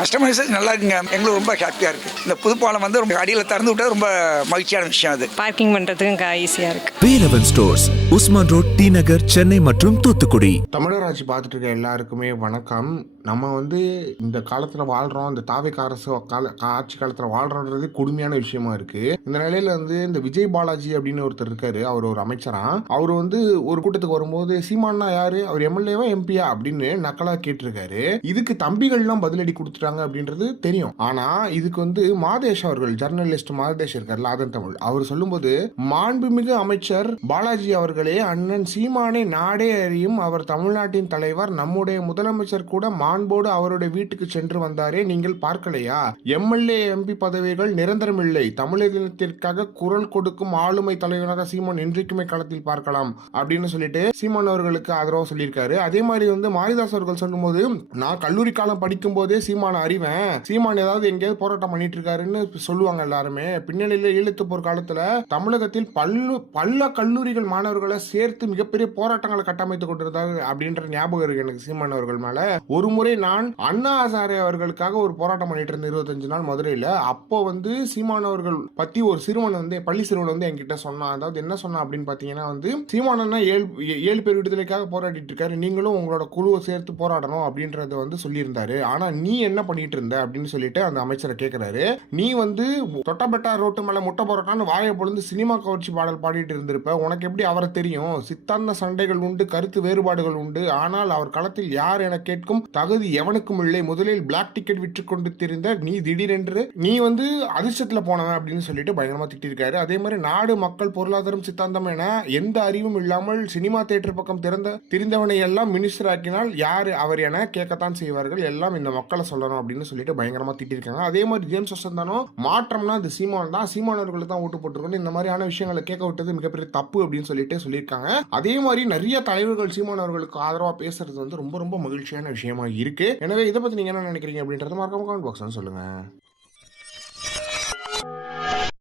Customers நல்லா இருக்குங்க. எங்களுக்கு ரொம்ப ஹாப்பியாக இருக்குது. இந்த புதுப்பாலம் வந்து ரொம்ப அடியில் திறந்து விட்டா ரொம்ப மகிழ்ச்சியான விஷயம். அது பார்க்கிங் பண்ணுறதுக்கு ஈஸியாக இருக்குது. Velavan stores, Usman road, T Nagar, Chennai மற்றும் தூத்துக்குடி. தமிழர் ஆட்சி பார்த்துட்டு இருக்க எல்லாருக்குமே வணக்கம். நம்ம இந்த காலத்தில் வாழ்கிறோம், இந்த தாவேக அரசு ஆட்சி காலத்தில் வாழ்றோன்றது கொடுமையான விஷயமா இருக்கு. இந்த நிலையில இந்த விஜய் பாலாஜி அப்படின்னு ஒருத்தர் இருக்காரு. அவர் ஒரு அமைச்சரா. அவர் ஒரு கூட்டத்துக்கு வரும்போது சீமானா யாரு, அவர் எம்எல்ஏவா எம்பியா அப்படின்னு நக்கலா கேட்டிருக்காரு. இதுக்கு தம்பிகள்லாம் பதிலடி கொடுத்துட்டாங்க அப்படின்றது தெரியும். ஆனா இதுக்கு மாதேஷ் அவர்கள், ஜர்னலிஸ்ட் மாதேஷ் இருக்காருல்ல, அதன் தமிழ், அவர் சொல்லும்போது, மாண்புமிகு அமைச்சர் பாலாஜி அவர்களே, அண்ணன் சீமானை நாடே அறியும் அவர் தமிழ்நாட்டின் தலைவர், நம்முடைய முதலமைச்சர் கூட மாண்போடு அவருடைய வீட்டுக்கு சென்று வந்தாரே, நீங்கள் பார்க்கலையா? எம்எல்ஏ எம்பி பதவிகள் நிரந்தரமில்லை, தமிழகத்திற்காக குரல் கொடுக்கும் ஆளுமை தலைவராக சீமான் இன்றைக்குமே களத்தில் பார்க்கலாம் அப்படின்னு சொல்லிட்டு சீமான் அவர்களுக்கு ஆதரவா சொல்லியிருக்காரு. அதே மாதிரி மாரிதாஸ் அவர்கள் சொல்லும்போது, நான் கல்லூரி காலம் படிக்கும் போதே சீமான அறிவேன், சீமான் ஏதாவது எங்கேயாவது போராட்டம் பண்ணிட்டு இருக்காருன்னு சொல்லுவாங்க எல்லாருமே. பின்னணியில ஈழத்து போர் காலத்துல தமிழகத்தில் பல கல்லூரிகள் மாணவர்களை சேர்த்து மிகப்பெரிய போராட்டங்களை கட்டமைத்து கொண்டிருந்தாங்க அப்படின்ற ஞாபகம் இருக்கு எனக்கு சீமான் அவர்கள் மேல. ஒரு முறை நான் அண்ணா ஹசாரே அவர்களுக்காக ஒரு போராட்டம் பண்ணிட்டு இருந்தேன் 25 நாள் மதுரையில. அப்போ சீமான் அவர்கள் பத்தி ஒரு சிறுவன் பள்ளி சிறுவன் என்கிட்ட சொன்னான். அதாவது என்ன சொன்னா அப்படின்னு பாத்தீங்கன்னா, சீமானன்னா 7 பேர் விடுதலைக்காக போராடிட்டு இருக்காரு, நீங்களும் உங்களோட குழுவை சேர்த்து போராடணும் அப்படின்றத சொல்லியிருந்தாரு. ஆனா நீ என்ன பண்ணிட்டு இருந்த அப்படின்னு சொல்லிட்டு அந்த அமைச்சரை கேட்கிறாரு. நீ தொட்டபெட்டா ரோட்டு மேல முட்டை போராட்டான்னு வாயை பொழுது சினிமா கவர்ச்சி பாடல் பாடிட்டு இருந்திருப்ப, உனக்கு எப்படி அவரை தெரியும்? சித்தாந்த சண்டைகள் உண்டு, கருத்து வேறுபாடுகள் உண்டு, ஆனால் அவர் களத்தில் யார் என கேட்கும் தகுதி எவனுக்கும் இல்லை. முதலில் பிளாக் டிக்கெட் விற்று கொண்டு தெரிந்த நீ திடீரென்று நீ அதிர்ஷ்டத்துல போனவன் அப்படின்னு சொல்லிட்டு பயங்கரமா திட்டிருக்காரு. அதே மாதிரி நாடு, மக்கள், பொருளாதாரம், சித்தாந்தம் என எந்த அறிவும் இல்லாமல் சினிமா தியேட்டர் பக்கம் திரிந்தவனை எல்லாம் மினிஸ்டர் ஆக்கினால் யார் அவர் என கேட்கத்தான் செய்வார்கள், எல்லாம் இந்த மக்களை சொல்லணும் அப்படின்னு சொல்லிட்டு பயங்கரமா திட்டிருக்காங்க. அதே மாதிரி ஜேம்ஸ் வசந்தானோ, மாற்றம்னா இந்த சீமான் தான், சீமானவர்களுக்கு தான் ஓட்டு போட்டுருக்கணும், இந்த மாதிரியான விஷயங்களை கேட்க விட்டது மிகப்பெரிய தப்பு அப்படின்னு சொல்லிட்டு சொல்லியிருக்காங்க. அதே மாதிரி நிறைய தலைவர்கள் சீமானவர்களுக்கு ஆதரவா பேசுறது ரொம்ப ரொம்ப மகிழ்ச்சியான விஷயமா இருக்கு. எனவே இதை பத்தி நீங்க என்ன நினைக்கிறீங்க அப்படின்றத மறக்காம கமெண்ட் பாக்ஸ்ல சொல்லுங்க.